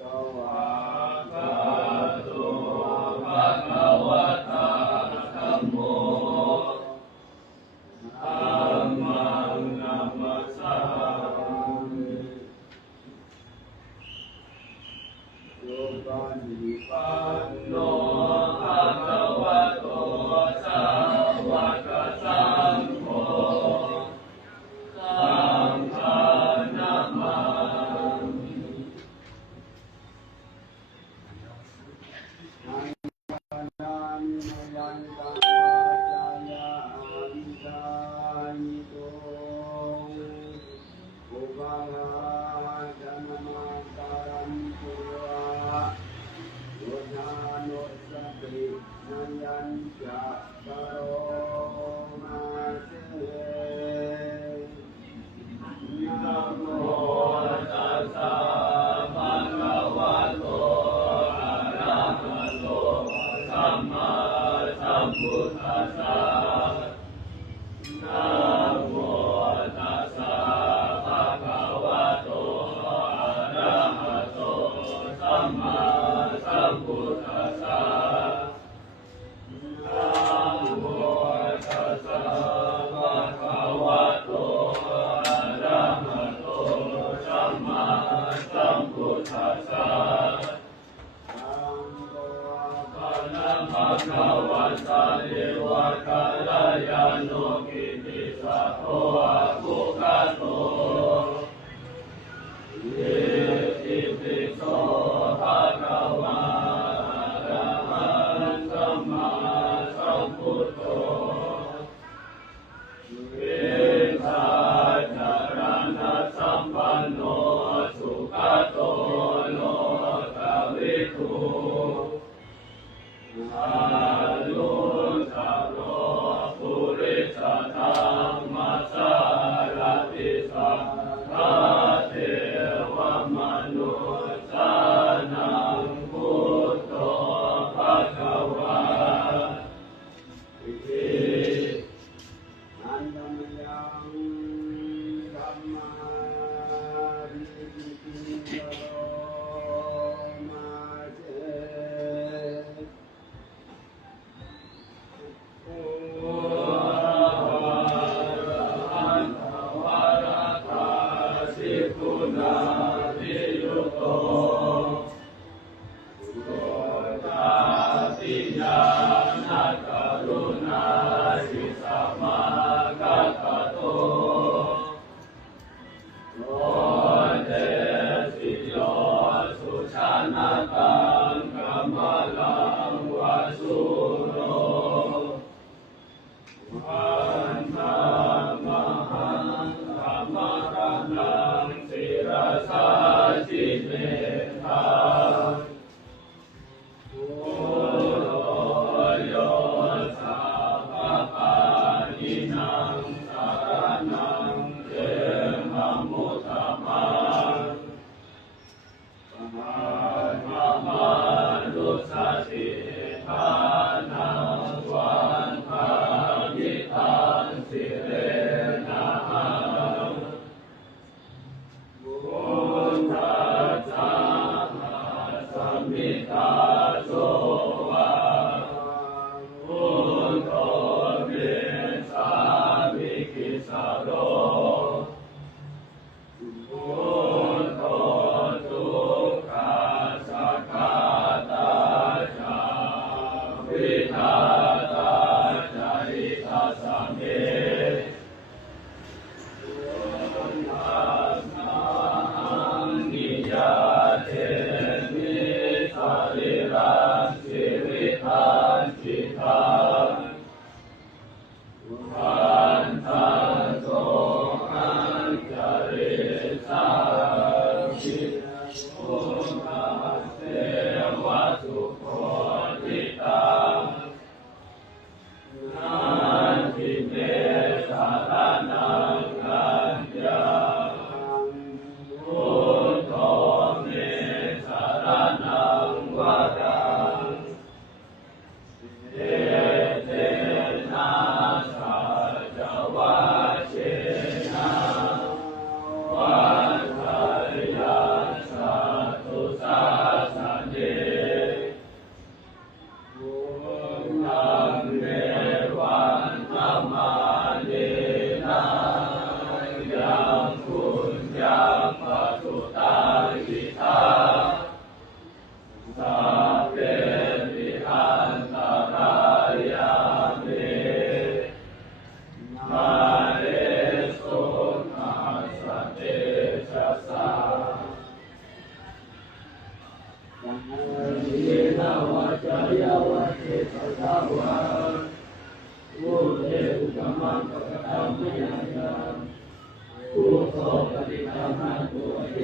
วากาโตภะคะวะตาธัมโมธัมมังนัมมัสสามิสุปฏิปันโนภะคะวะโตสาวกสังโฆสังฆนามาพุทธัสสะ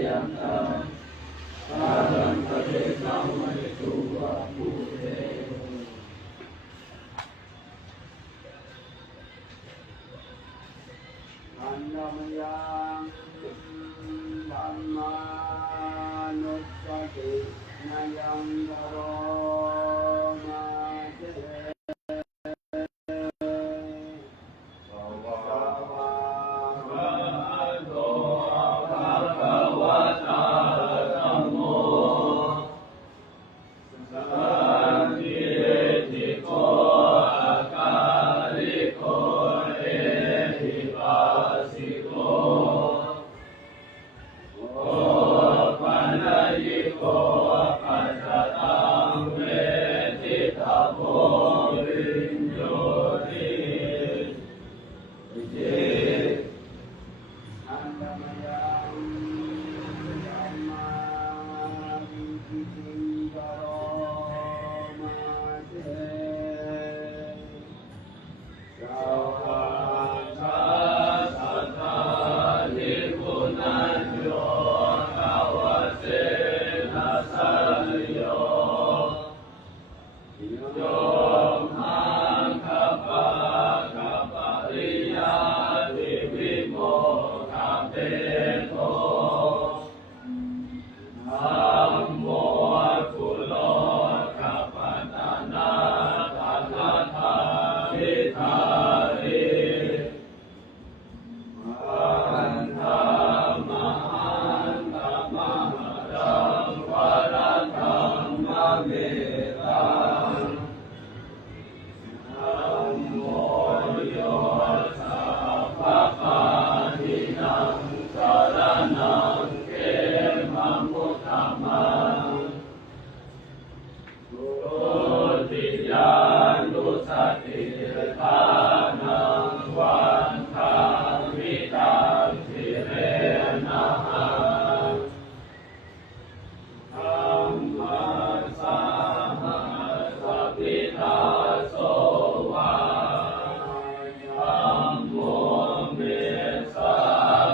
ยันตังอารันตะเรสัมมาตุวะปุเรอันยมยังธัมมานุสตินายังกโรมาเตสวากขาโตภะคะวะตาธัมโมสันติติโกอาคาลิโกเอหิปัสสิโกโอปัญญิโกปัจจตังเวทิตาโพวิญโยติจิอันตมยังธัมมาวิจิติงกโรมาเตสวากขาสัทธานิพุนัญโยภวเสนะสัยโยโยหังคัปปะคัปปะริยาติวิโมกขเปโตธัมโมคุโลกัปปะตานาตัณหทาวิทาริอันธามหันตมหารังวรธัมมเมตังธัมโมโยสัพพะปาทินังสรณังเขมะมุตตมังทุติยานุสติทานังวันทามิตังสิเรนะหังธัมมัสสะหัสสะปิตาโสวาธัมโมเมสา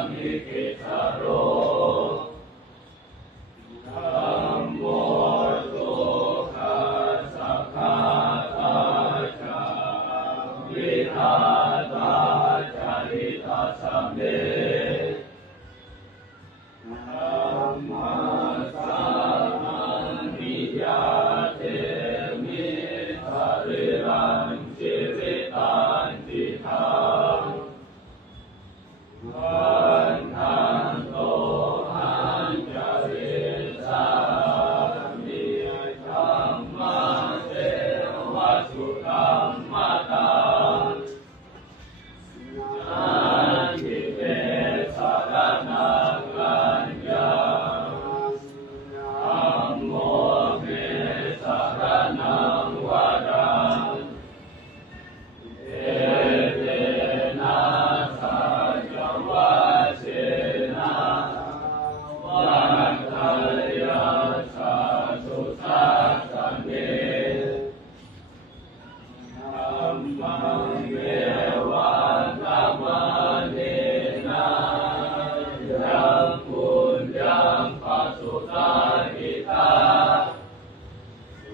มิกิสโรธัมโมสุขัสสะคาตาจาวิทาตาจาริตาสัมเมธัมมัสสะมัญญิยาเตมิทาริรัญจิริตันติทังวันทันโตหันจาริสามิธัมมาเตวะสุธัมมตังนันทิเมสารนังกัญญาธัมโมเมสารนังวรังเอเตนะสัจวัชเชนะวันทายาสัสุสัสสะเนธัมมังเมวันธัมมาเนนะยังปุญญังปัสสุตาหิตา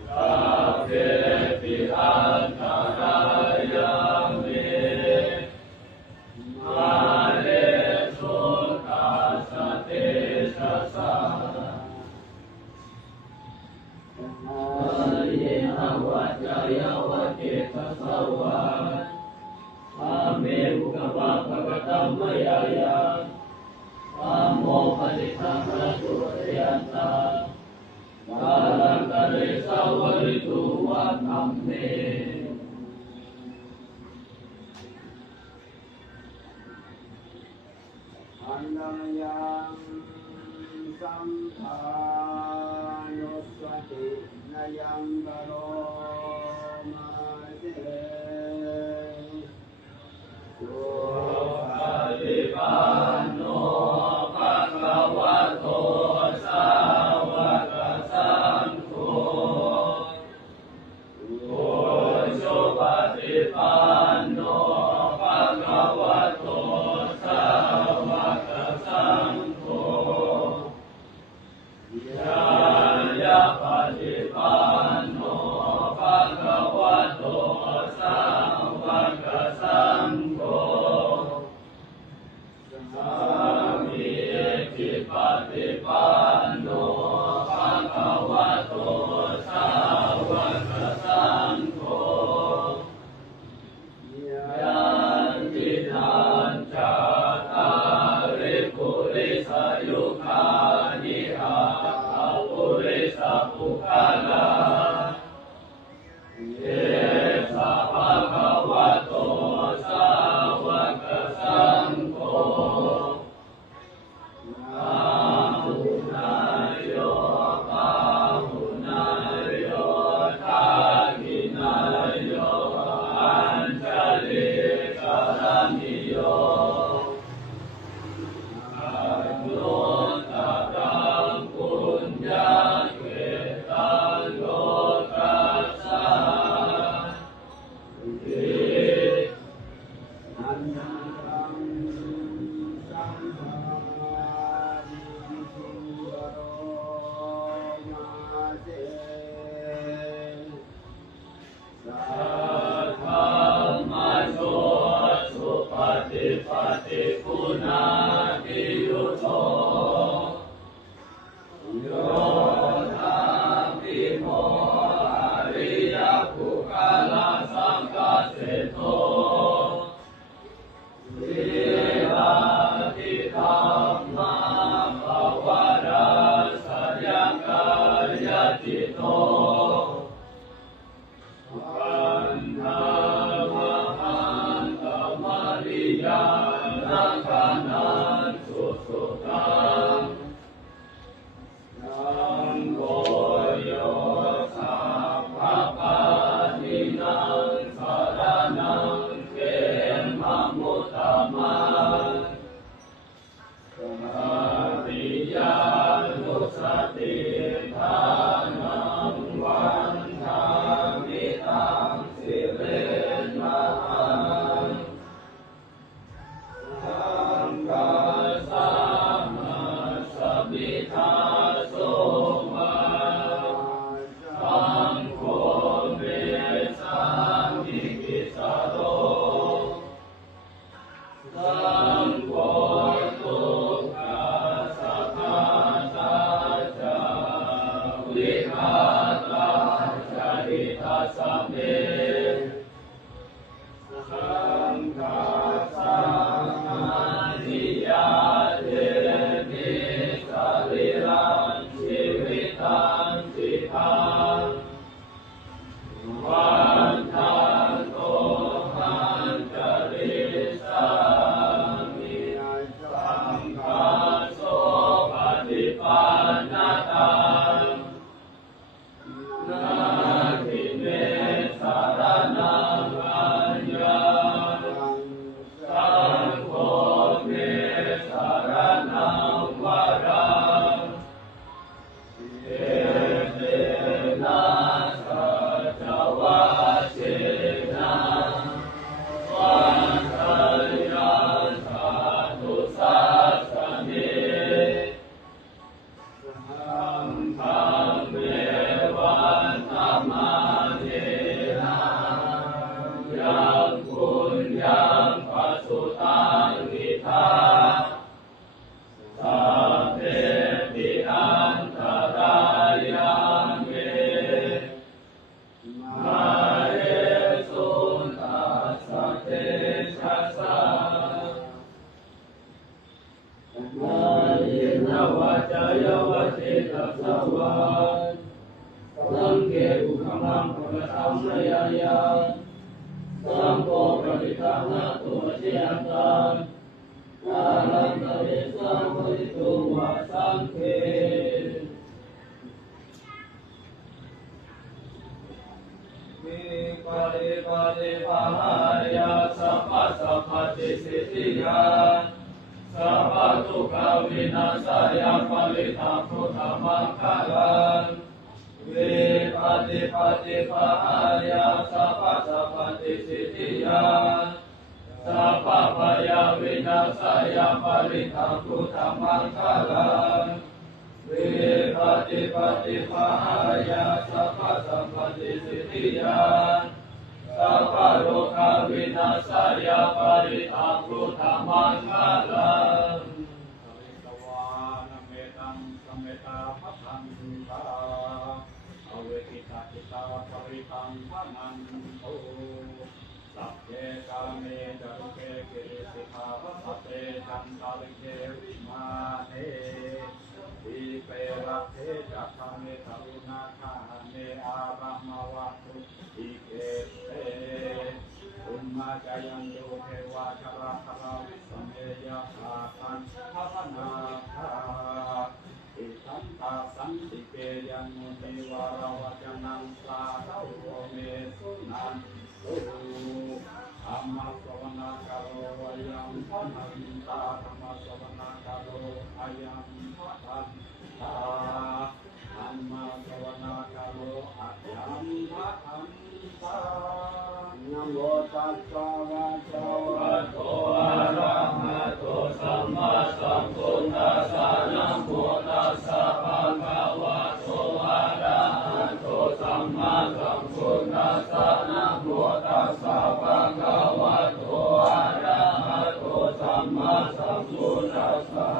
สัพเพปิอันตรายามิมาเลสุขัสสะเตชะสะเยนะวัจจายวัจเจตสวะอาเมหุกวะภะกตัมมยายาธัมโมปฏิสัมภะตุเรยันตังอารันตะเรสาวริตุวะธัมเมอันนามยังสัมภานุสตินายังกโรมาเตสุปฏิปันโนภะคะวะโตสาวกสังโฆโอโชปฏิปันโนภะคะวะโตสาวกสังโฆ สะปุคลาเยสะภะคะวะโตสาวกสังโฆอาหุนายโยปาหุนายโยทากินายโยอัญชลิกรณิโยอายุตตังปุญญาเกตังโลกัสสะอิอันนังสัมมาดิสิงโรมาเสสัทธามาโชสุปฏิปฏิคุณาภิยุโตโยธาภิโมอริยปุคลาสังฆเสโตวิราทิธรรมาภวราสัญญกายจิตโตวันธามหันตมาริยานังคานันสุสุตังนังโกโยสัพพปานินังสารนังเขมมุตตมังอาติยานุสติทานังวันทามิตังสิเรนะหังสังฆาสัมมาสัพพิทาโสมาสังโฆเมสังมิกิสาโรสังโฆทุกขาสัพพะตาจาวิภัตตาจาริตัสสะเมสังฆาสัมมาทิยาเทมิสรีรังชีวิตังสิทังวันทันโตหันจริสังมิสังฆาโสปฏิปันนตังนาทิเมสารนังอัญญาสังโฆเมสารนังวรังเอเตนะสัจวะเชนะวันทัญญาสาธุสัสสะเนสังฆังเมวันธรรมาเนนะยังปุญญังปัสสุตังนิทาสัพเพติอันตรายาเมมาเอสุนตัสสะเตชะสะนายินวัจจยวเจตัสสะวันสังเกตุขมังปะสัมมยายาสังโฆปฏิทังนะตัวเชยตังอารันตะเวสังปฏิตุวะสังเฆวิปัสสิปฏิภาหายาสัพพะสัพพะติสิทธิยาสัพพะทุกขวินาศยาปริทังพุทธมังคลังวิปัสสิปฏิภาหายาสัพพะสัพพะติสิทธิยาสัพพะพยาวินาศยาปริทังพุทธมังคลังวิปัสสิปฏิภาหายาสัพพะสัพพะติสิทธิยาสัพพะโลกวินาศยาปริทังพุทธมังคลังสวานะเมตังสมเมตาภัทังตาอเวกิตาจิตาปริตังพนันโตสัพเพกาเมจารุเกกิริสิกขาสัพเพจันตาริเกวิมาเนวิเปร รักเทจักขเมตรุณาคาเมอารัมมวัตุอิเกเตอุมมาจายันโยเทวาชราคาราวิสเมยะภาคันทัพนาคาอิทันตาสันติเกยันมุนิวาราวจนังสาธุโอเมสุนันตุธรรมสวนาคาโรอายังพันตาธรรมสวนาคาโรอายังพันตาธรรมสวนาคาโรอายังพันตานะโมตัสสะภะคะวะโตอะระหะโตสัมมาสัมพุทธัสสะนะโมตัสสะภะคะวะโตอะระหะโตสัมมาสัมพุทธัสสะนะโมตัสสะภะคะวะโตอะระหะโตสัมมาสัมพุทธัสสะ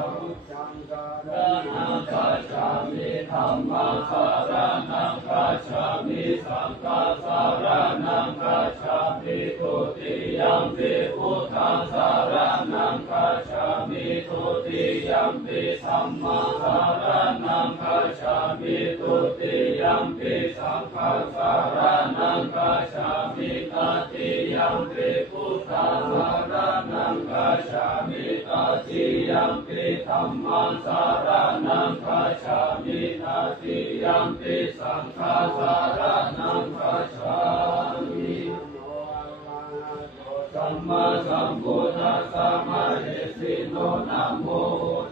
จังกะระนังกัจฉามิธัมมังสรณังกัจฉามิสังฆังสรณังกัจฉามิทุติยัมปิพุทธังสรณังกัจฉามิทุติยัมปิธัมมังสรณังกัจฉามิทุติยัมปิสังฆังสรณังกัจฉามิตติยัมปิพุทธังสรณังกัจฉามิตติยัมปิธัมมังสรณังกัจฉามิตติยัมปิสังฆังสรณังกัจฉามิสัมมาสัมพุทธัสสะมะเหสิโนนะโม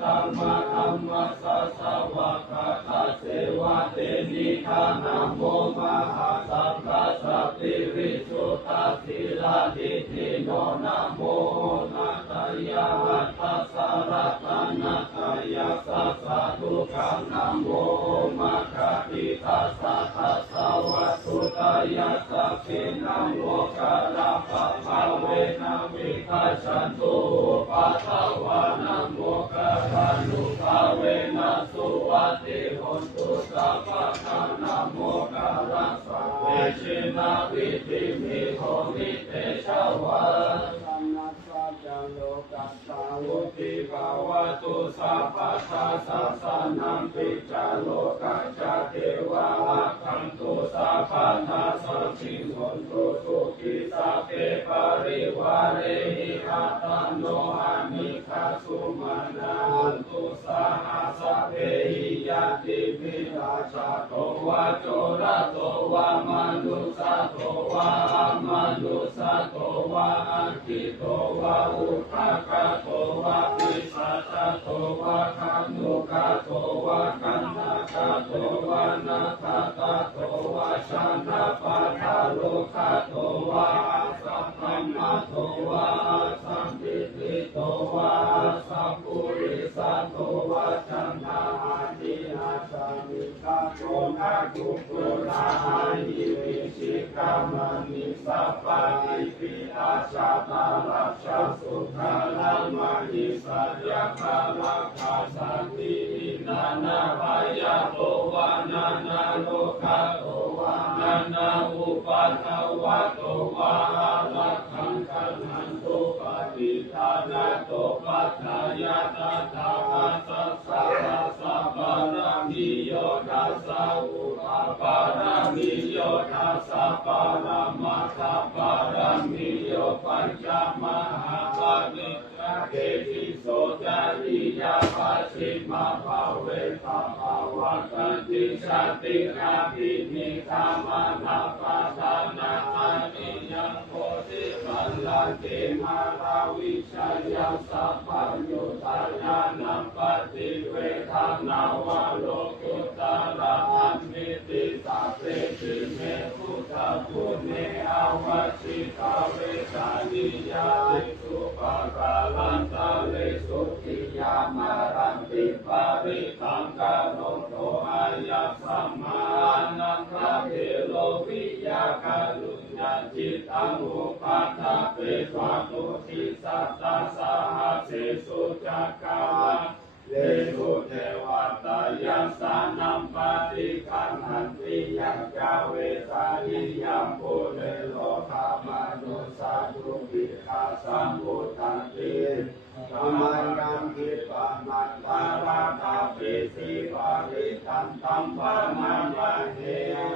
ธัมมะธัมมัสสะสวะกะตะเสวะเตนิฆานะโมมหาสังฆัสสะปิริสุทธัสสิลาทิติโนนะโมนาตายะหัตถะสะระตะนะตายะสัสสะทุกขังนะโมมะคะอิทัสสะทัสสะวัตถุตายะสัพพินะโมกะระปะภะเวนะวิคัจฉันตุปัสสาวะนะโมกะระนุภาเวนะสุวัติโหนตุสัพพะทานะโมกะระสัพเพชินะวิธิมิโหมิเตชะวะสัมนัสสะจังโลกัสสาวุติภาวะตุสัพพะทาสัสสะนังปิจาโลกัจจเทวะลักขันตุสัพพะทาสัพพิโหนตุสุขิสัพเพปริวาเรหิอัตตโนอานิคาสุมานาหันตุสาหัสสะเพหิยติวิราชาโตวะโจระโตวะมนุสาโตวะอมนุสาโตวะอังคิโตวะอุทธักขะโตวะปิสัจจโตวะขันธุกะโตวะกันธกะโตวะนาคตะโตวะชนะปัฏฐาโลกะโตวะสัพพัมมะโตวะสัมปิติโตวะสัพพุริสัตโตวะจันทานิอาสามิกาโตนะกุกุลาหิวิชิกามณิสัพพะอิปิอาชาตาลัชสุขาลังมหิสัจยะคาลักขาสันตินานาภายะโตวะนานาโลกะโตวะนานาอุปัฏฐวะโตวะลักขังขันหันตุปฏิทานะโตปัฏฐายะตถาคัสสะสัพพะรามิโยทัสสะอุปารามิโยทัสสะปารามัสสะปารามิโยปัญจมหาปาณิเกติโสจาริยาปัสสิมาภาเวทาภาวะตันติชาติอาภินิธามานาปาทานาอานิยังโพธิปัลลังติมาราวิชัยยัสสะปัญโยตายานัมปฏิเวทานาวะโลกุตตะระอันมิติสัพเพติเมพุทธะพุเนอวชิตาเวสานิยาติสุปะกาลันตะเลสุติยามารันติปาริตังกะโนโตอายัสสัมมานังคาเทโลวิยาการุญญาจิตตังอุปัฏฐะเปวะตุทิสัตตะสาหัสสิสุจักกาเลสุเทวตายัสสานัมปฏิคันหันติยังกาเวสานิยัมปุเรโลกามานุสาธุปิคาสัมพุทธันติ ต มันยังคิปะมัตตาราคาปิสีวาริตัมตัมปะมังวะเฮ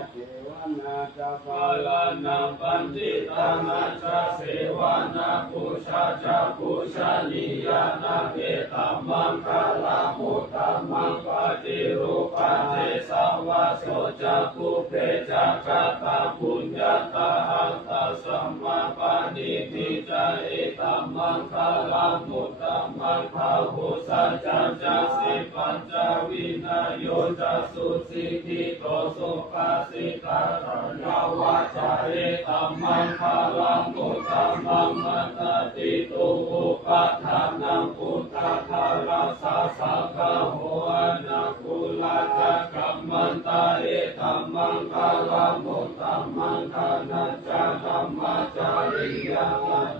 เสวนาจะปะลานาปันติตังอาจาเสวนาปุชาจะปุชานิยานาเกตัมมังคาลามุตตัมมังปฏิรูปันเตสาวะโสจะปุเพจะกะตาปุญญาตาหัตถสัมมาปานิทิจาเอตัมมังคาลามุตตัมมังภาหุสัจจันจะสิปัญจวินัยโยจะสุสิทิโตสุภาสิตารณวาจาเอตัมมังคาลามุตตัมมังมัตติตุอุปัฏฐานังพุทธคาราสาสะกะโหอนาคุลาจักกัมมันตาเอตัมมังคาลามุตตัมมังคานัจจธัมมาจาริยา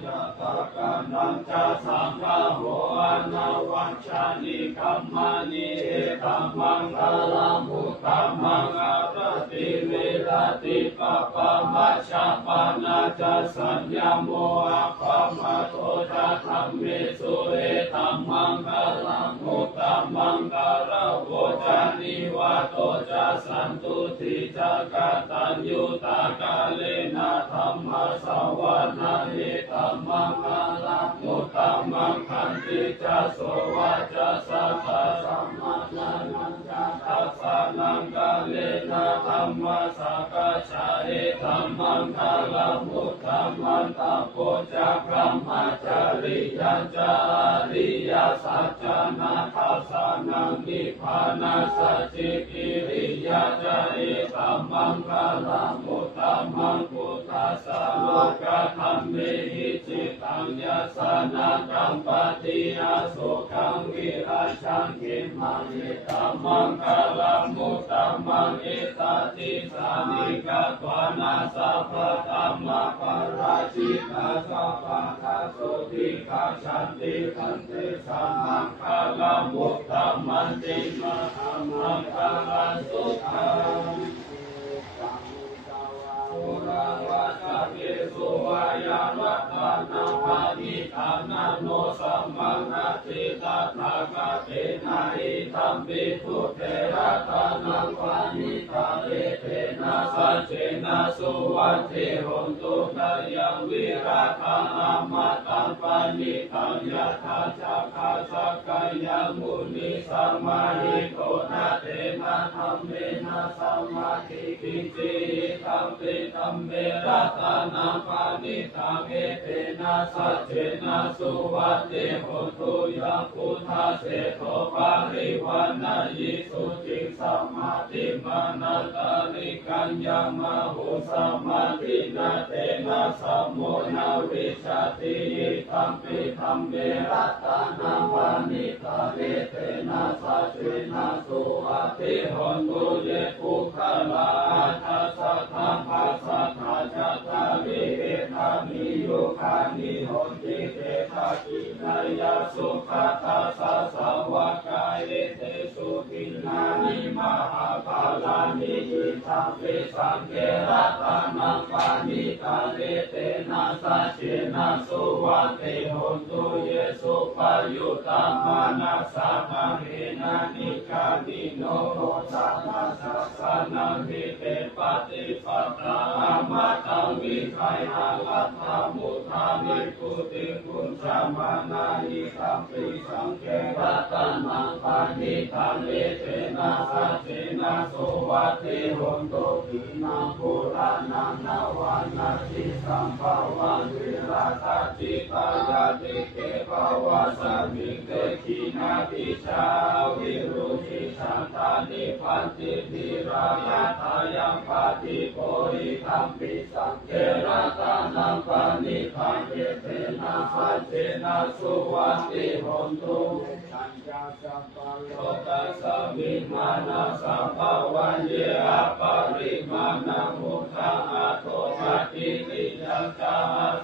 จะตากานัญจสังฆโหอนาวัชชานิคัมมานิเอตัมมังคาลามุตตัมมังอารติเวรติปะปะมัชฌะปานาจะสัญญโมอะปะมะโตจะธัมเมสุเอตัมมังคาลามุตตัมมังคาระโวจานิวาโตจะสันตุทิจะกตัญญูตากาเลนะธัมมสวนาเอตัมมังคาลามุตตัมมังคันติจะโสวะจะสัทธะสัมมานานันจะทัสสะนังกาเลนะธัมมสกะชะเอตัมมังคาลามุตตัมมันตะโพจะพระมจาริยัญจาริยสัจจานาทัสสะนังนิพพานาสัจจิกิริยาจาเอตัมมังคาลามุตตัมมังพุทธัสสะโลกธัมเมหิจิตังยสานาตัมปฏิอาโสกังวิราชังขิมังเอตัมมังคาลามุตตัมมังเอตติสานิกาตวานาสัพพะธัมมะปาราชิกาสัพพะทาสุติกาชันติขันติสัมมังคาลามุตตัมมันติมหามังคาลาสุขังสุราวัจเกสุวายาวัฏานาปานิธานาโนสัมมังนาติตาภาคเตนะอิธัมปิพุทเถระตานังปานิธาเอเตนะสัจเจนะสุวัฏเทหนตุนายังวิราคังอมตังปานิทังยถาจักขาสักกายังมุนิสัมมาหิโกนะเตนะธัมเมนะสัมมาทิฏฐิจิธัมปิธัมเมรัตนาปานิทังเอเตนะสัจเจนะสุวัฏเทหนตุยังพุทธเสโทปาริวานายิสุจิสัมมาทิมานัตาริกัญญามหุสัมมาทินาเตนะสัมโมนาวิชาติธัมปิธัมเมรัตนาปานิทังเอเตนะสัจเจนะสุวัฏเทหนตุเยปุคลาทัสสะธัมภะสัทธาจัตตาริเอธานิโยคานิโหติเตภะกินายาสุขทัสสะสาวกายเตสุขินานิมหาภาลานิอิทัมปิสังเกรัตนังปานิทังเอเตนะสัจเจนะสุวัฏเทหนตุเยสุปายุตัมมานัสสะมะเรนะนิกานิโนโหตัมมัสสะนังหิเตปฏิปัตตาอามาตังวิขัยอาลัตถามุทานิพุติกุญจามานาอิทัมปิสังเกรัตนังปานิทังเอเตนะสัจเจนะสุวัฏเทหนตุทินังปุรานังนาวานาทิสัมภาวันวิราชจิตายาติเกภาวะสัมมิเกขีนาทิชาวิรุจิฉันทานิพันติทิรายาทายังปาติโพหิธัมปิสังเกรัตนังปานิทังเอเตนะสัจเจนะสุวัฏเทหนตุโลกัสสมิมานะสัมภาวันเยอะปาริมาณังมุขังอะโทปัตติติยังจา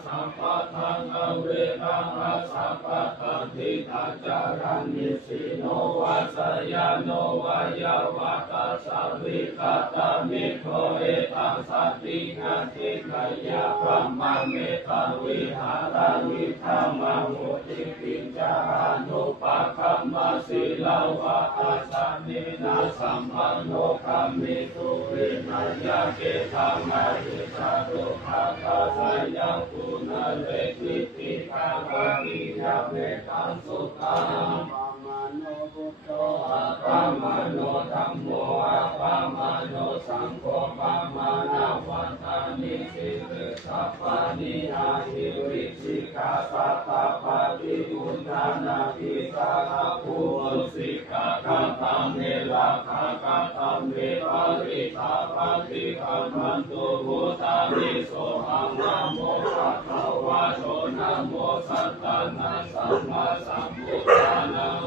สัมปัฏฐังอเวรังอะสัมปัฏฐังทิฏฐัจจารันนิสิโนวัสยานโนวายาวัตสัพพิคัตตามิโคเอตังสัตติงันติขยะพรหมเมตตาวิหาราวิธรรมมุติปิญจ รานุปัคคัมมัสสิลาวะอาสานินาสัมปันโนคัมมิสุวินัยยะเกตังอาหิชาตุภาคาสายังปุณเรติติกาวะนิยะเมตังสุขังปามโนธัมโมอะปามโนสังโฆปามานาวันตานิสิกขัปปานิอาหิวิชิกาสัตตาปาติอุณานาภิสาขภูสิกขาคัมตัมเมลาภาคัมตัมเมปาริตาปาติคัมมันตุบุตามิโสหังนะโมภะคะวะโตนะโมสัตตานัสสัมมาสัมพุทธานัง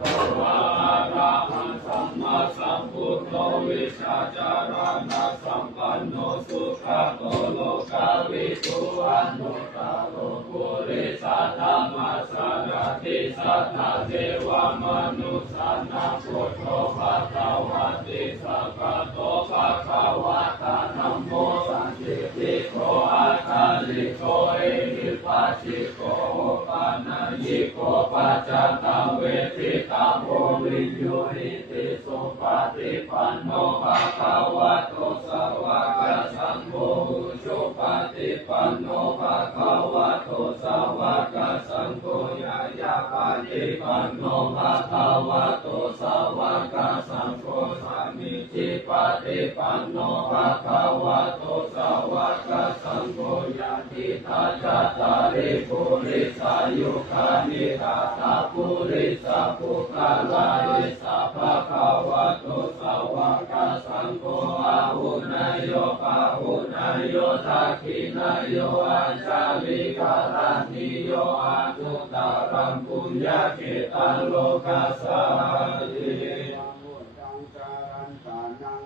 ภะวะอะระหังสัมมาสัมพุทโธวิชาจารณะสัมปันโนสุขโตโลกาวิทูอนุตตโรปุริสัทธมะสารติสัทธาเทวมนุสสานังพุทโธภะคะวะติสัพพะโตภะคะวะตาธัมโมสันติติโกอาคาลิโกเอหิปัสสิโกปานายิโกปัจจตังเวทิตาโพวิญโยหิติสุปฏิปันโนภะคะวะโตสาวกสังโฆสุปฏิปันโนภะคะวะโตสาวกสังโฆยายาปฏิปันโนภะคะวะโตสาวกสังโฆสามิจิปฏิปันโนภะคะวะโตสาวกสังโฆยะติตาจัตตาริปุริสายุคานิกาตาปุริสาภุคาลายิสัพพะคะวะโตสาวกสังโฆอาหุนายโยปะหุนายโยทักขินายโยอาจาริกาลานิโยอาทุตารัมปุญญาเกตังโลกัสสาติ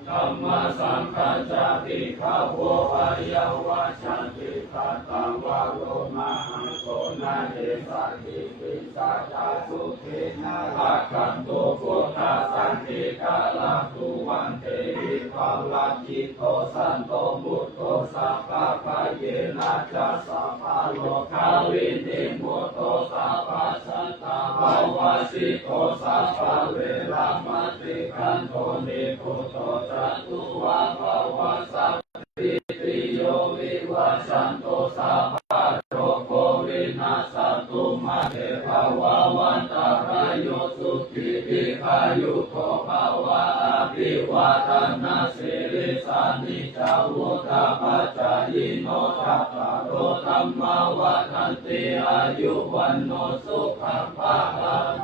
ธัมมสังฆัจจติขะโวปะยะวะชันติทัตตังวะโลมะหังโสนะเอสัติปิสัจจสุขินาลักขันโตพุทธาสันติกาลังตุวันเตหิปัลลัจจิโตสันโตบุตโตสัพพะปะเยนะจัสสัพพะโลกาวินิโมโตสัพพะสัตตาภวสิโตสัพพะเวรามติคันโตนิโกโตจัตุวะภวสัพพิติโยวิวัชชันโตสัพพะโรโควินาศตุมาเตภวะวันตารายโยสุขิติขายุโกภวะอภิวาทนาสิริสานิจาวุฒาปัจจายโนจัตตารโอธัมมาวัฏันติอายุวันโนสุขังภะลัง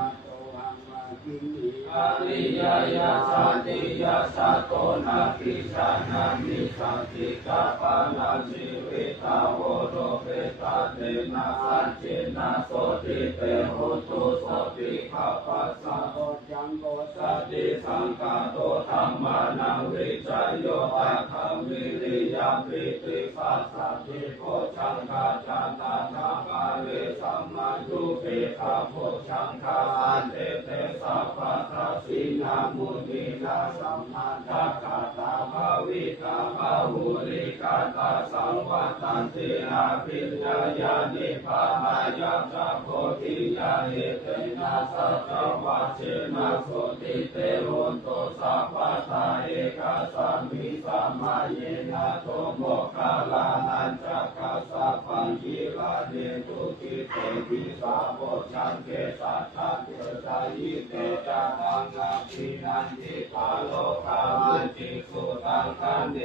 อริยยาชาติยาชาโตนาคิชานามิสันติกาปานาสิวิตาโวโรเปตาเตนะสัจเจนะโสติเตโหตุโสติภาปัสสะโอจังโกสัตติสังฆาโตธัมมานังวิจัยโยตัคคัมวิริยมปิติปัสสัทธิโพชังคาจาตานาภาเวสัมมายุเปตาโพชังคาอันเตเตสัพพะทัสสินามุนีนาสัมมาทัคคาตาภาวิตาภาหุริกาตาสัมวัตันติอาภิญญายานิพพานายาจาโพธิยาเหเตนะสัจจวัชเชนะโสติเตโหนโตสัพพะทาเอกาสามิสัมมาเยนะโตโมคคาลานันจักขัสสะปัญญิลาเนตุกิเตวิสาโพชังเกสัตถังเตจายิเตจานังอาภินันติปาโลกามันติสุตังคันเด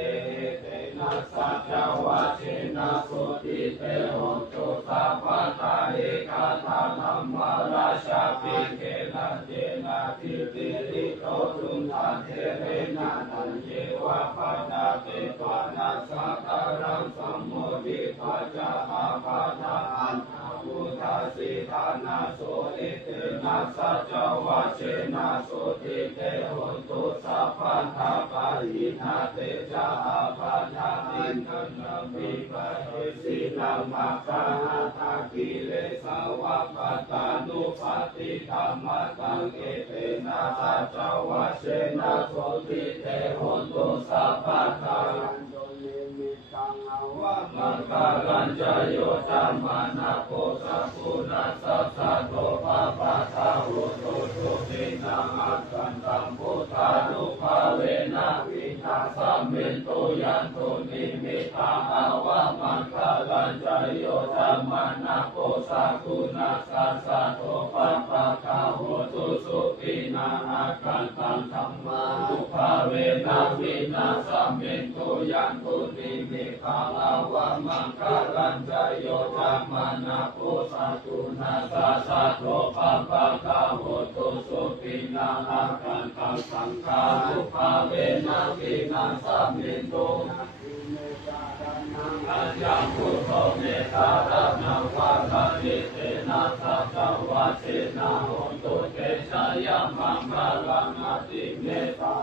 เตนะสัจจวัชเชนะโสติเตโหนโตสัพพะทาเอกาทานัมมาราชาภิเกนะเจนะทิติริโตตุนทันเทเรนะนันเจวะปานาเตปานาสักการังสัมโมทิปัจจาอาภาทาอันพุทธาสิทานาโสเอเตนะสัจจวัชเชนะโสติเตโหนตุสัพพันธาปาหินาเตจาอาภาทานินันนามิปะเอสินังมัคคะหัตถะกิเลสาวะปัตตานุปาติธัมมตังเอเตนะสัจจวัชเชนะโสติเตโหนตุสัพพะทามังคารัญจโยธรรมานาโพสัพพุนา นัสสะสะโตปะปะทาหุตุสุตินังอัตตันตังพุทธานุภาเวนะวินาสัมมินตุยันตุนิมิตังอาวะมังคลัญจโยธัมมานะโพสะคุณัสสะสะโตปะปะทาหุตุสุตินังอัตตันตังธัมมานุภาเวนะวินาสัมมินตุยันตุนิมิตังอาวะมังคลัญจโยธัมมานะโพสะคุณัสสะสะโตปะปะทาหุตุสุตินังอัตตันตังสังฆานุภาเวนะวินาสัมมินตุอัญญพุทโธเมตตานังวาทานิเตนะสัจวัชเชนะโหตุเตชะยัมมังคลังอติเมตตา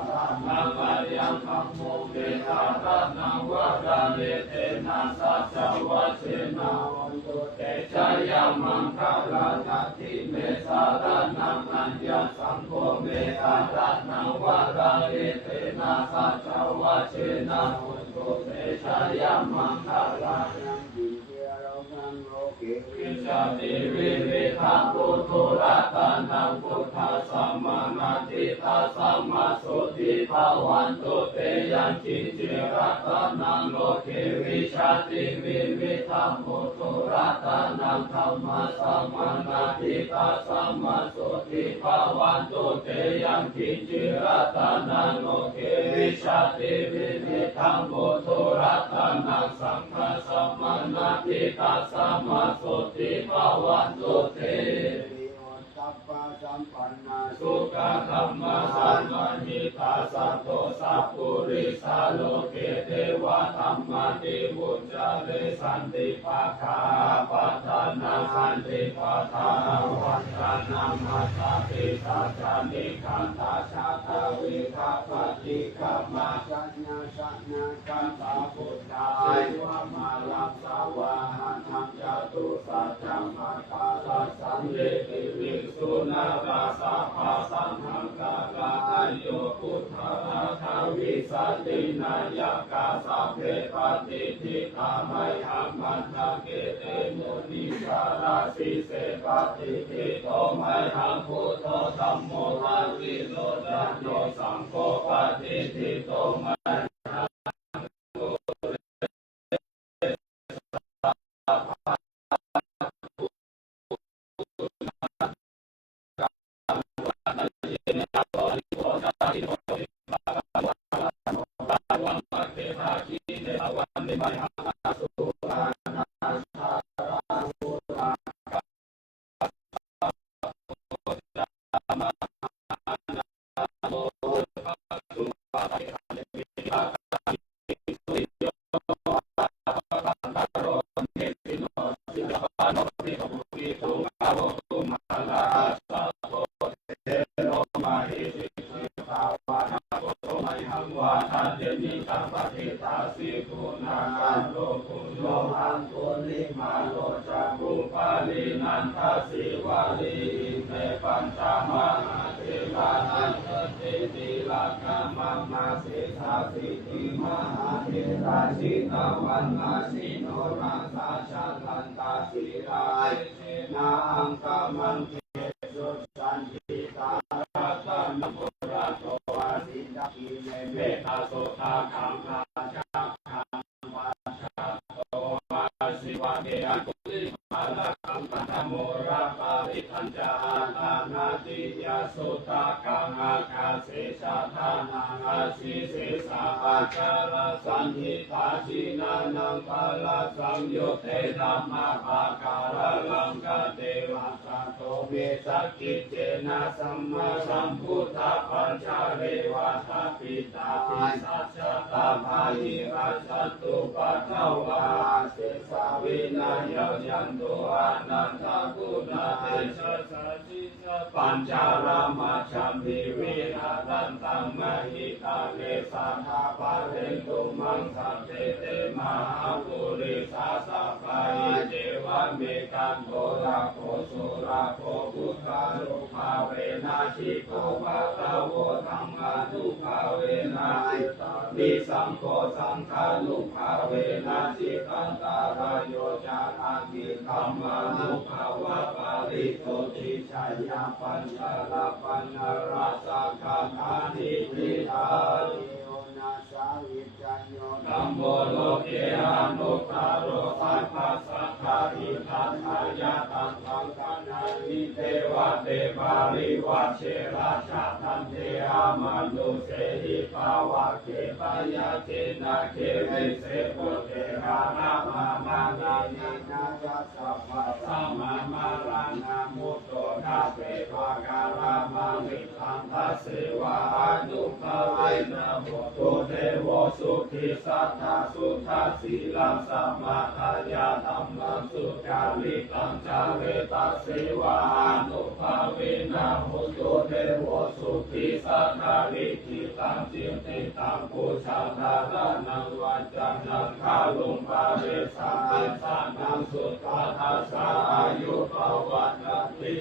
นังอายังคัมโมเมตตานังวาทานิเตนะสัจวัชเชนะโหตุเตชะยัมมังคลังอติเมตตานังอัญญสังโฆเมตตานังวาทานิเตนะสัจวัชเชนะโหตุเตชะยัมมังคลังกิจติวิวิทังพุทโธรัตนังพุทธสัมมานาทิตาสัมมาสุติภาวันตุเตยันติจิรัตนังโลเกวิชาติวิวิทังพุทโธรัตนังธัมมาสัมมานาทิตาสัมมาสุติภาวันตุเตยันติจิรัตนังโลเกวิชาติวิวิทังพุทโธรัตนังสังฆสัมมานาทิตาสัมมาสุติภาวันตุเตสุขคัมมาสัมมาหิตาสัตโตสัพพุริสาโลเกเทวะธัมมาติบุญจาเรสันติภาคาปัฏฐานาสันติภาทาวันตานามาตาปิตาจานิคันตาชาตาวิภาปฏิกัมมาสัญญาสัญญาคันตาพุทธาวามาลังสาวาหันทังจตุสัจจังมาคาลสันเลติวิสุนาราสาภาสังหังกาลาโยพุทธาทาวิสัตตินายกาสัพเพปฏิทิตามัยหังมันตะเกเตมุนิสาราสิเสปฏิทิโตมัยหังพุทโธธัมโมทันติโลจันโยสังโฆปฏิทิโตมัยปัญจารามาชัมพิวิราตันตังมหิตาเลสัทธาปะเรนตุมังสัพเพเตมหาปุริสาสัพพายเจวะเมกันโทระโคสุระโคพุทธานุภาเวนะช ชิโกภะคะโวธัมมานุภาเวนะวิสังโฆสังฆานุภาเวนะสิตันตารายโยจาอาคิธัมมานุภาวะปาริโสติชัยยาปัญญาลาปัญญาราสาคาธานิทิทาธัมโมโลเกอานุตตโรสัพพะสัทธาอิทัตถายะตังคังกัณานิเทวะเทวาริวัชเชราชาทันเทอามานุเสหิภาวะเขปายะเจนะเขวิเสปุเทรานามานานานานาสัพพะสัมมามารานามุตโตนาเปภาการามามิทังทัสเสวะอนุภาเวนะโหตุเทโวสุขิสัทธาสุทัสสีลังสัมมาทายาธัมมังสุจาริตังจาเวตัสเสวะอนุภาเวนะโหตุเทโวสุขิสัทธาริกิตังจิตติตังปุชาธารานังวัจจันังคาลุมภาเวสังเวสานังสุตตาทัสสะอายุภวัตติ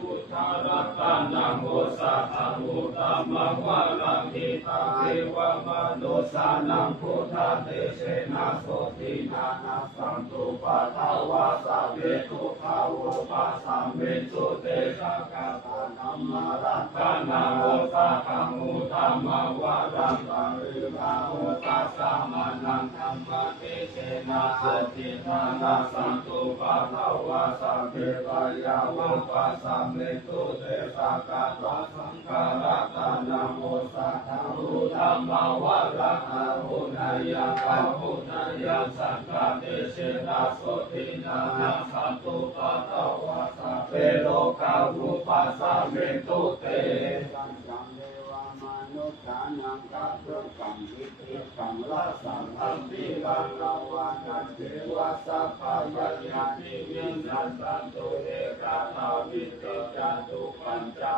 พุทธารัตนังโมสะอามุตตมังวะลังหิตาเทวมนุสานังพุทธาเตเชนะโสตินานาสันตุปะทาวาสะเวทุภาวุปัสสัมเมสุเตชะกะตานัมมารัตนาโมสะกังมุตตมังวะรังปะริภาโมตัสสะมานังธัมมะเตเชนะโสตินานาสันตุปะทาวาสะเววายาวุปัสสัมเมสุเตชะกะตาสังฆารัตนาโมสะทารุธัมมาวะระหะหุนายังปะหุนายังสังฆาเตเชนะโสตินานังสันตุปะทวาสะเปโลกาวุปัสสะเมตุเตสังฆังเทวามนุษานังกัปปุกังอิทิกังละสังฆังติลังลาวานันเทวะสัพพายะยานิวินัสสันตุเอกาทาวิติจตุปัญจา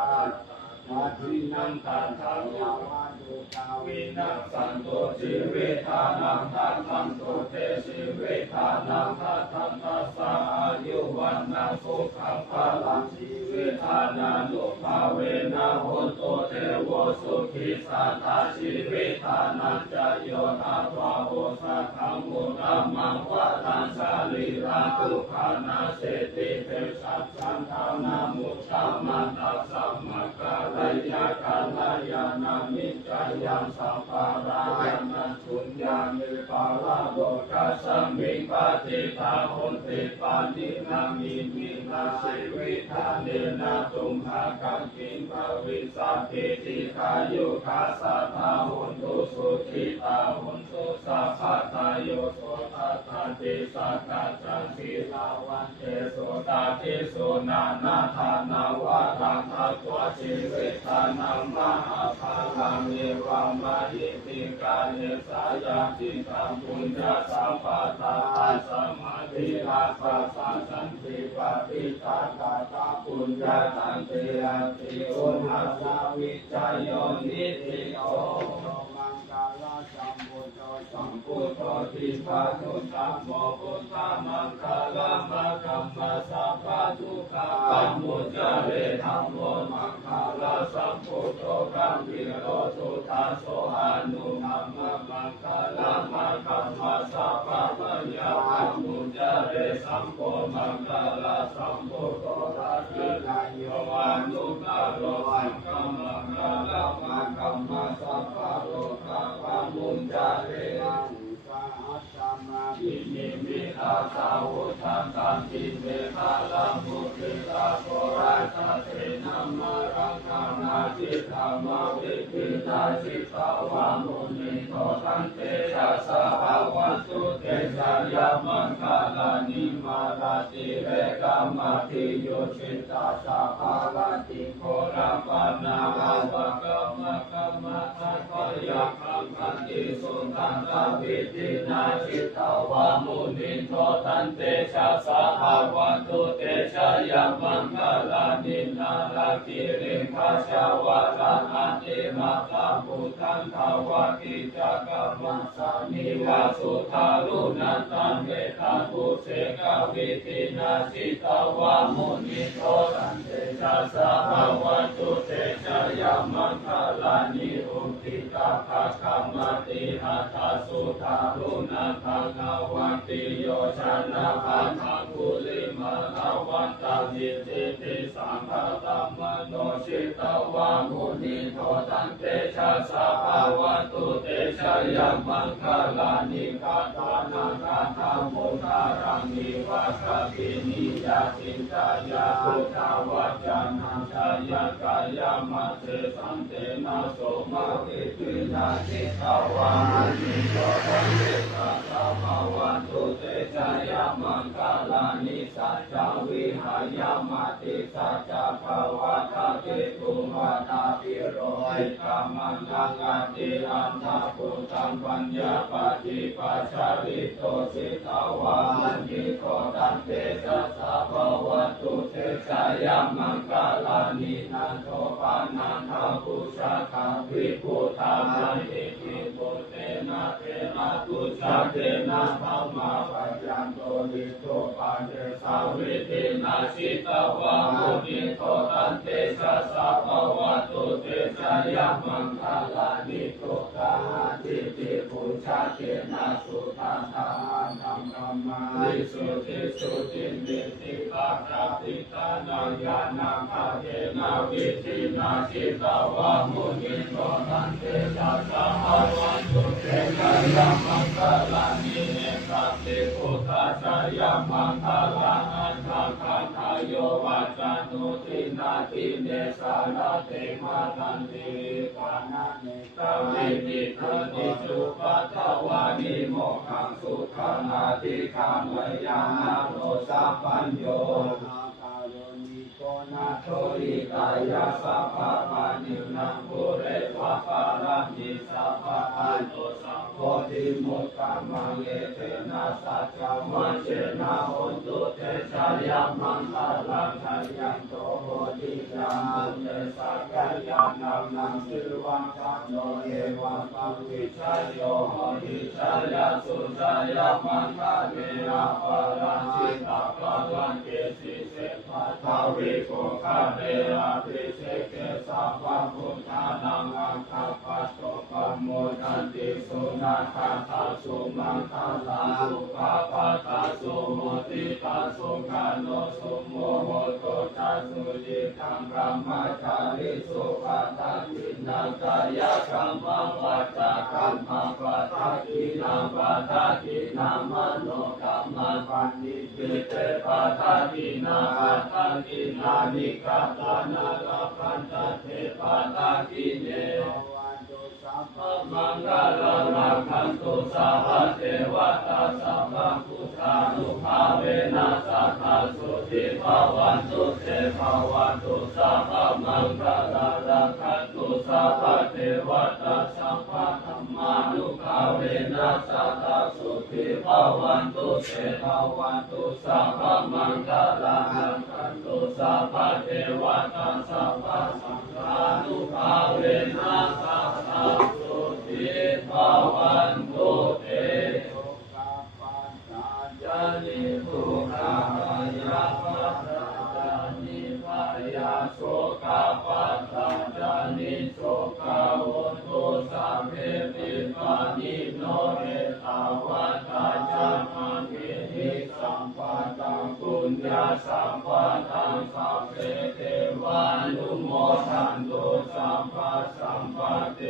อาทินังตันทังยาวาดุตาวินัสสันตุชีวิตานังทัตตังตุเตชีวิตานังทัตตังตัสสะอายุวันนังสุขังพลังชีวิตานานุภาเวนะโหตุเทโวสุขิสัตตาชีวิตานังจโยนาภาโวสังฆมุตตมังวะตังสาลีราทุกขานาเสติเทสัจจันทานามุตตมังตัสสัมมะกาลยะกาลยานามิจายังสัมปารายานันสุญญามิปาลาโลกัสสมิงปฏิตาหุนติปานินามิมินาสิวิธาเนนะตุมหากังกิงภวิสัพพิติกายุคาสัทธาหุนตุสุขิตาหุนตุสัพพะตาโยโสทัตตาติสักกัจจันติลาวันเตโสตาทิสุนานาธานาวะรังทัตวะชีวิตานังมหาภาลังเอวะมหิติกาเนสายาติตังปุญญาสัมปทาสมาธิราสสะสันติปฏิตาตาตาปุญญาตันติอาติอุหัสสะวิจโยนิธิโอมังกาลสัมพุทโธสัมพุทโธทิพานุตัมโมพุทธมังคาลามะกัมมะสัพพะทุกขาปัมมุจเจเรธัมโมมังคาลสัมพุทโธกัมพิโรสุทัสโสอานุธัมมะมังคาลามะกัมมะสัพพะมัญญาปัมมุจเจเรสัมโพมังคาลสัมพุทโธราคินายโยอานุตตโรสังฆมังคาลามะกัมมะสัพพะโลกาปัมมุจเจเรอิมิมิตาสาวุธังตันติเมฆาลังมุติตาโพราชเทนะมารังคานาทิธรรมวิปิตาจิตาวามุนิโตตันเตชะสะภาวันตุเตชะยามังคาลานิมาราติเรกามาติโยชิตาสะภาลาติโคราปนาวะกัมมะกัมมะทัพยะคัมคันติสุตันตวิตินาจิตาวามุนิโตตันเตชะสะภาวันตุเตชะยามังคาลานินาราคิริงคาชาวะระหันติ นะตาพุทธันทาวากิจักกัมมัสสานิวาสุทารุนันตังเวทังกุเสกวิธินาสิตาวามุนิโตตันเตชะสะภะวันตุเตชะยามังคลานิอุทิตาภะคะมติหัตถสุทารุนันตังนาวันติโยชนะภันทังกุลิมานาวันตาจิติติสังฆตัมมโนชิตาวามุนิโตตันเตชะสะภะวันตุเตชะยามังคลานิกาตานาคาธรรมุตารังนิวาสปินิยาจินตายาพุทธวัจจานังชายกายามัสเสสันเตนะโสมาวิปินาจิตาวานิโยตันเตชะสะภะวันตุเตชะยามังคลานิสัจจวิหายามติสัจจภวะตาเกตุมาตาปิโรหิกามันตังอติอันทาปุตังปัญญาปฏิปัสสาริโตสิตาวานิโกตันเตชะสะภะวันตุเตชะยามังคลานินันโทปานันทาปุชาคาวิพุทธามันติทิปุเตนะเตนะตุชาเตนะธัมมาปัญญังโตวิโตปาเตสาวิตินาสิตาวามุนิโตตันเตชะสะภะวันตุเตชะยามังคลานิโกตาทิติปุชาเตนะสุทันตานังธัมมาวิสุทธิสุตินิติภาคาติตานังญาณังคาเทนะวิธินาสิตาวามุนิโตตันเตชะสะภะวันตุเตชะยามังคลานิเนสัตติพุทธาชยามังคลานันทาคันทายโยวัจจานุทินาทิเนสาราเตมาทันติปานาเนตาวินิทานิจุปัตตวานิโมขังสุขานาติคามยานาโนสัพพัญโยนาคาโยนิโกนาโทริกายาสัพพะปานินังปุเรวะปารามิสัพพะอันโตสัมโพธิมุตตะมังเอเตนะสัจจวัชเชนะโหตุเตชะยามังคลังชัยยันโตโหติยัมเตสักกายานังนังสิวังคันโนเอวังปังวิชัยโยโหติชัยสุชายามังคเมอาปาราชิตาปะวันเกสิเสปัทาวิโกคาเตอาภิเสเกสัพพะพุทธานังอังคัปปัสโตปะโมทันติสุนาคาทาสุมังคลาสุภาปะทาสุโมติตาสุขานโนสุโมโหโตทัสสุจิตังพระมัจจาริสุปัฏฐาทินังกายกรรมังวัจจากรรมังปัฏฐาทินังปัฏฐาทินังมโนกรรมังปันติปิเตปัฏฐาทินังปัฏฐาทินานิกาตานาลปันตเทปัฏฐาทิเนมังคลังรักขันตุสัพพะเทวตาสัพพะพุทธานุภาเวนัสสัทธาสุติภาวันตุเตภาวันตุสัพพะมังคลังรักขันตุสัพพะเทวตาสัพพะธัมมานุภาเวนัสสัทธาสุติภาวันตุเตภาวันตุสัพพะมังคลังรักขันตุสัพพะเทวตาสัพพะสังฆานุภาเวนัสสัทธาภาวันตุเตสุขปัญญานิทุกขายาปัสสะนิพายาโสกปัฏฐานิโสกาโหตุสัพเพปิปานิโนเรตาวัฏฏาจามังคินิสัมปะตังปุญญาสัมปะตังสัพเพเทวานุโมทันตุสัมปะสัมปะเต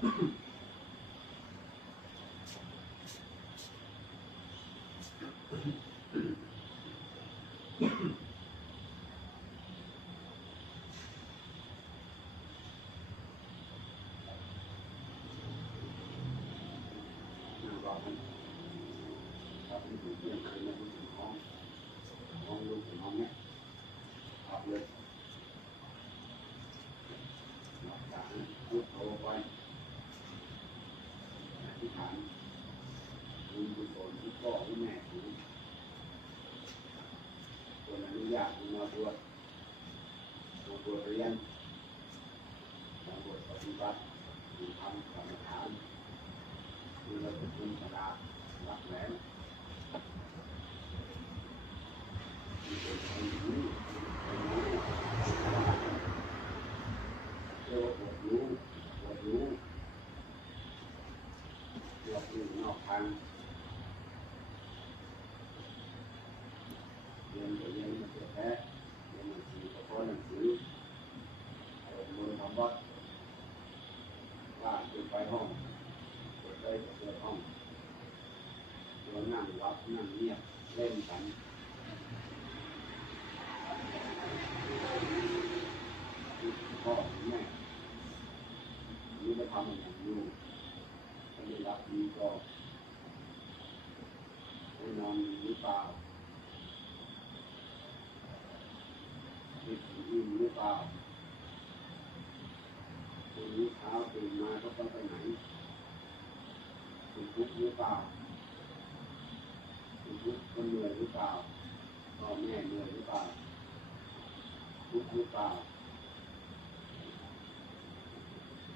เราครับที่ถูกเรียนเคยมาดูถึงห้องลูกถึงห้องเนี่ยขับเลยหลับตาพุทโธไปอธิษฐานบุญกุศลที่พ่อที่แม่ถือคนอนุญาตมาบวชเรียนมาบวชปฏิบัติทำกรรมฐานคือเราเป็นคนฉลาดรักแหลมเรียกว่าปวดรู้ปวดรู้เรียกอยู่นอกทางเรียนก็เรียนมันจะแพ้เรียนหนังสือก็เพราะหนังสือเอาบนทำวัดว่าจะไปห้องเปิดได้ก็เปิดห้องเรานั่งวัดนั่งเงียบเล่นกันพ่อแม่นี่จะทำอย่างอยู่ถ้าได้รับดีก็ให้นอนหรือเปล่าคิดอิ่มหรือเปล่าวันนี้เช้าตื่นมาก็ต้องไปไหนคุณทุกข์หรือเปล่าคุณทุกข์คนเหนื่อยหรือเปล่าพ่อแม่เหนื่อยหรือเปล่าทุกข์หรือเปล่า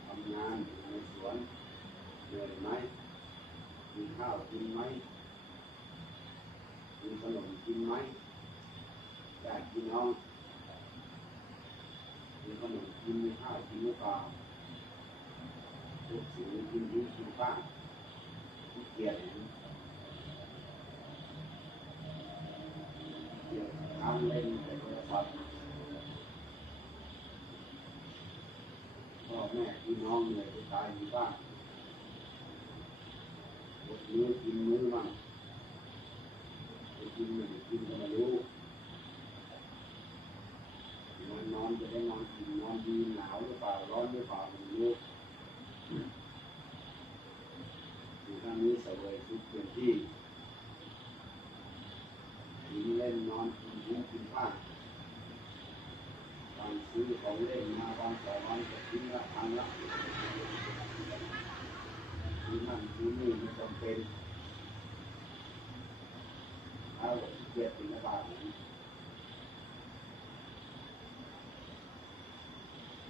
ทำงานในสวนเหนื่อยไหมมีข้าวกินไหมมีขนมกินไหมอยากกินน้องมีขนมกินมีข้าวกินหรือเปล่าทุกสิ่งกินดีกินบ้างที่เกียรติทำเล่นแต่โทรศัพท์พ่อแม่พี่น้องเหนื่อยจะตายอยู่บ้างอดมื้อกินมื้อบ้างจะกินไม่ได้กินก็ไม่รู้นอนจะได้นอนกินนอนดีหนาวหรือเปล่าร้อนหรือเปล่าไม่รู้อยู่ท่านี้เสวยทุกเต็มที่กินเล่นนอนกินยิ้มกินผ้าบางซื้อของเล่นมาบางสองวันก็ทิ้งละพันละซื้อนั่นซื้อนี่ไม่จำเป็นเอาเกียรติในบาทนี้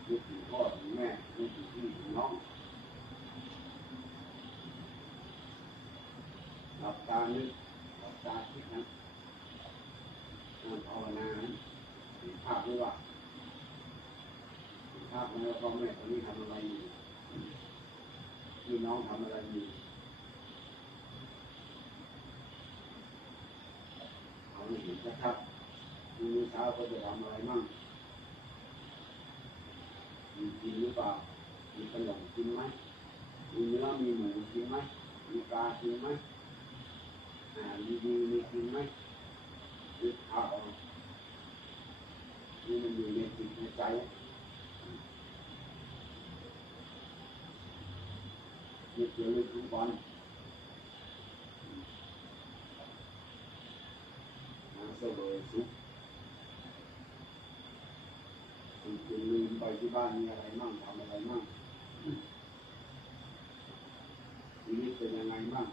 นึกถึงพ่อถึงแม่นึกถึงพี่ถึงน้องหลับตานึกหลับตาคิดนะภาวนาเห็นภาพด้วยว่าเห็นภาพแล้วพ่อแม่คนนี้ทำอะไรอยู่พี่น้องทำอะไรอยู่เอาให้เห็นชัดๆพรุ่งนี้เช้าก็จะทำอะไรมั่งมีกินหรือเปล่ามีขนมกินไหมมีเนื้อมีหมูกินไหมมีปลากินไหมดีๆมีกินไหมมีข้าวนี่มันอยู่ในจิตในใจนี่เกี่ยวกับทุกวันเสวยสุขคุณลืมไปที่บ้านมีอะไรมั่งทำอะไรมั่งชีวิตเป็นยังไงมั่ง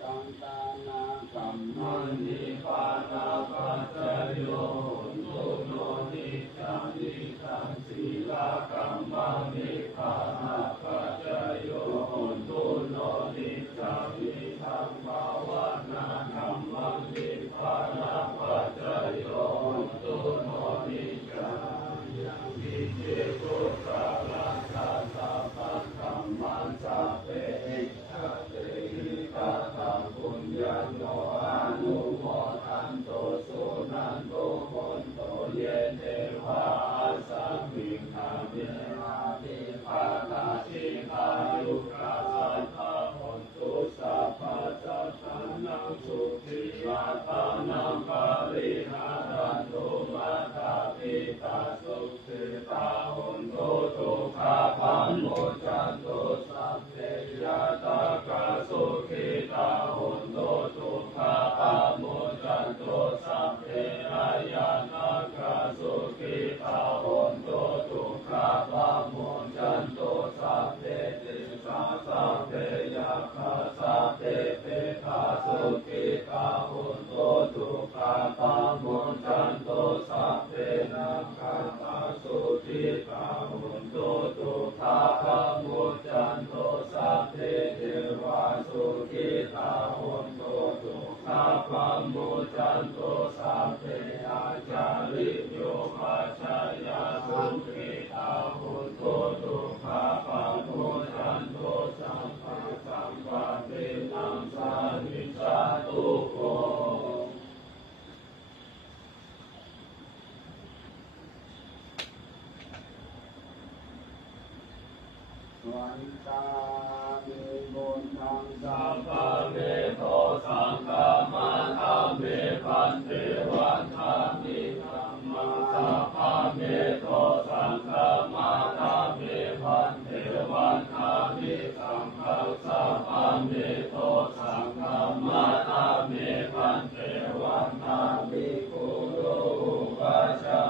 ตังตานากัมมั มัน น นิพพานาปัจจโยโนโนนิจังนิทังสีลากัมมังนิพพานาปัจจโยโนโนนิจังนิทังภาวนากัมมังนิพพานาปัจจโยโนโนนิจังยังวิเจโกสาลังสัตตะปังกัมมันสัพเพชะเตหิตาตังปุญญาโนอานุโมทันโตสุนันโตโคนโตเยเทวาสัมมิงนาเมนาติภาตาชิตายุกัสสัทธาหนตุสัพพะสัตตานังสุขิยาตานังปาริหารันตุมาตาปิตาสุขิตาหนตุทุกขาปันโมจันตุสัพเพยาตากาสุขิตาหนตุทุกขาปันโมจันตุสัพเพอายาตากาสุขิตาหนตุทุกขาปันโมจันตุสัพเพติสาสัพเพยาคาสัพเพเปตาสุขิตาหนตุทุกขาปันโมจันตุสัพเพนาคาตาสุขิตาหนตุทุกขาปันโมจันตุสัพเพเทวาสุขิตาหนตุทุกขาปันโมจันตุสัพเพอาจาริโยปัจจายาสุขิตาหนตุทุกขาปันโมจันตุสัพพะสัมปะเตนังสานิสาตุโก วันตาเมโกทังสั สั พ พ พะ พะเมโทสังฆามาธัมเมพันเทวันธามิธัมมังสัพพะเมโทสังฆามาธัมเมพันเทวันธามิสังฆังสัพพะเมโทสังฆามาธัมเมพันเทวันธามิคุโรอุปัชฌา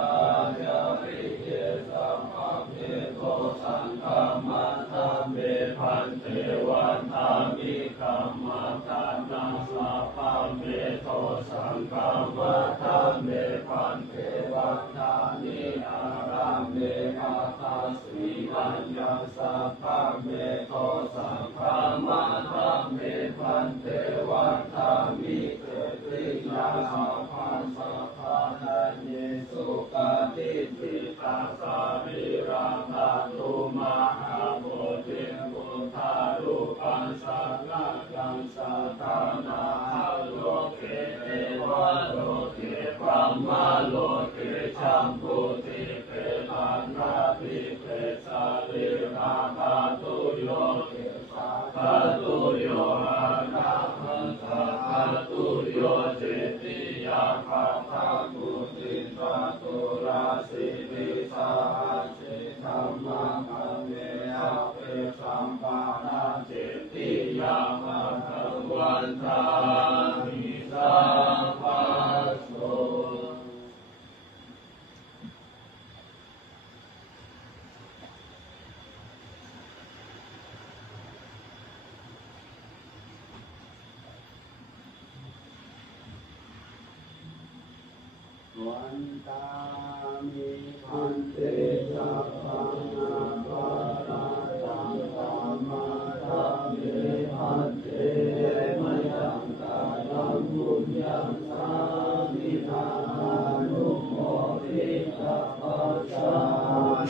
จาริเยสัพพะเมโทสังฆามาธัมเมพันเทวันธามิคัมมังทานังสัพพะเมโทสังฆามาธัมเมพันเทวันธามิอารัมเมอาตาสีอัญญังสัพพะเมโทสังฆามาธัมเมพันเทวันธามิเกติยาสัพพันสัพพะนันเยสุกติติตาสาวิรังตัตุมหาโพธิพุทธารูปังสังฆังสัทธานาโลเกเทวะโลเกพระมาโลเกชัมพุติเปตันราภิเปสาลิราภาตุโยเกสาภาตุโยอานาหันตาภาตุโยเจติยาภาทากุติตาตุราสิริสาสิธรรมังอเมอาเปสัมปานาเจติยามาคังวันทามิสัมปัสโส วันตามิพันเตสัพพังอาภาราตังธรรมาธัมเมพันเตมยังกาลังบุญยังสามิทานุโมทิสัพพะสา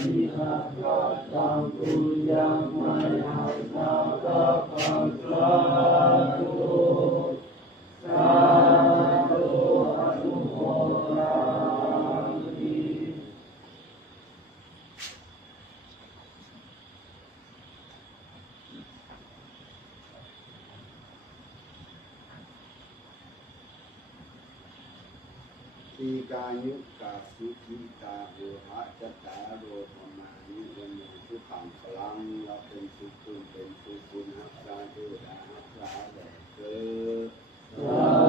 มิสัพพะตังบุญยังไม่หังสัพพะปังสาธุสาธุอนุโมทนามิ ทีกายุกาสุขิตาโหะจัตตาโรธรรมานิวันโนสุขังพลังเราเป็นสุขุมเป็นสุขุนหักษาเทวดาหักษาแด่เกิด